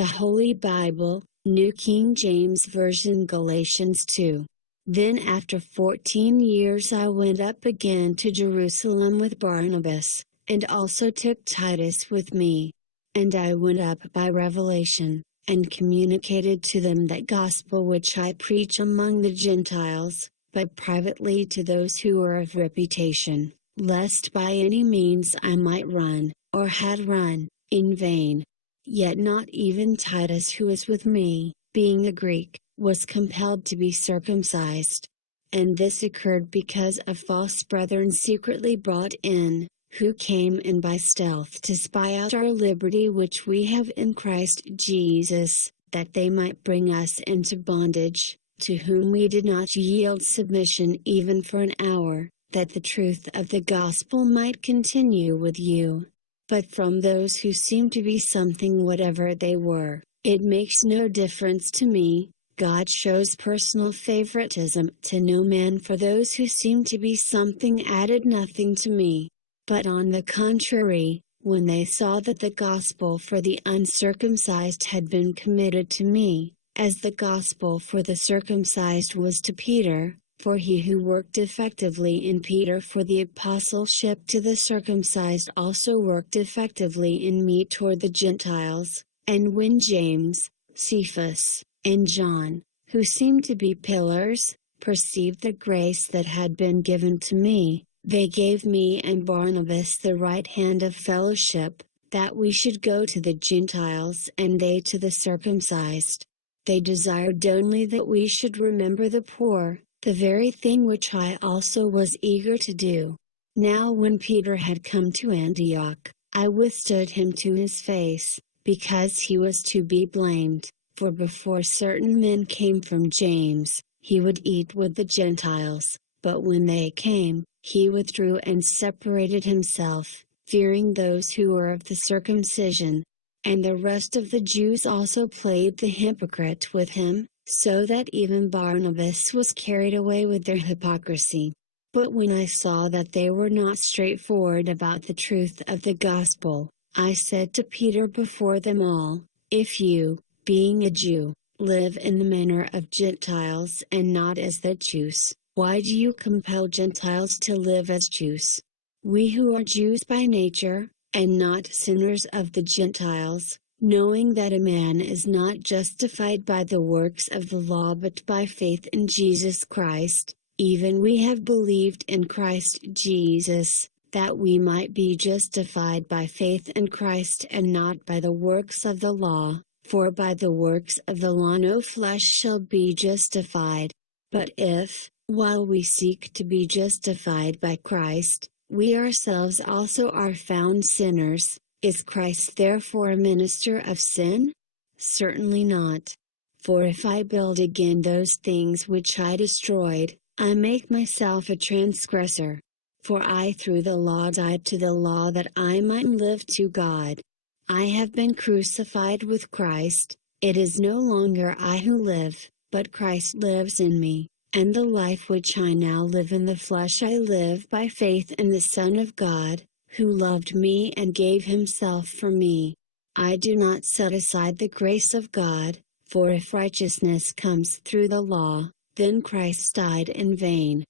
The Holy Bible, New King James Version, Galatians 2. Then after 14 years I went up again to Jerusalem with Barnabas, and also took Titus with me. And I went up by revelation, and communicated to them that gospel which I preach among the Gentiles, but privately to those who are of reputation, lest by any means I might run, or had run, in vain. Yet not even Titus, who is with me, being a Greek, was compelled to be circumcised. And this occurred because of false brethren secretly brought in, who came in by stealth to spy out our liberty which we have in Christ Jesus, that they might bring us into bondage, to whom we did not yield submission even for an hour, that the truth of the gospel might continue with you. But from those who seem to be something whatever they were, it makes no difference to me. God shows personal favoritism to no man, for those who seem to be something added nothing to me. But on the contrary, when they saw that the gospel for the uncircumcised had been committed to me, as the gospel for the circumcised was to Peter, for he who worked effectively in Peter for the apostleship to the circumcised also worked effectively in me toward the Gentiles. And when James, Cephas, and John, who seemed to be pillars, perceived the grace that had been given to me, they gave me and Barnabas the right hand of fellowship, that we should go to the Gentiles and they to the circumcised. They desired only that we should remember the poor, the very thing which I also was eager to do. Now when Peter had come to Antioch, I withstood him to his face, because he was to be blamed, for before certain men came from James, he would eat with the Gentiles, but when they came, he withdrew and separated himself, fearing those who were of the circumcision. And the rest of the Jews also played the hypocrite with him, so that even Barnabas was carried away with their hypocrisy. But when I saw that they were not straightforward about the truth of the gospel, I said to Peter before them all, if you, being a Jew, live in the manner of Gentiles and not as the Jews, why do you compel Gentiles to live as Jews? We who are Jews by nature, and not sinners of the Gentiles, knowing that a man is not justified by the works of the law but by faith in Jesus Christ, even we have believed in Christ Jesus, that we might be justified by faith in Christ and not by the works of the law, for by the works of the law no flesh shall be justified. But if, while we seek to be justified by Christ, we ourselves also are found sinners, is Christ therefore a minister of sin? Certainly not. For if I build again those things which I destroyed, I make myself a transgressor. For I through the law died to the law that I might live to God. I have been crucified with Christ. It is no longer I who live, but Christ lives in me. And the life which I now live in the flesh I live by faith in the Son of God, who loved me and gave himself for me. I do not set aside the grace of God, for if righteousness comes through the law, then Christ died in vain.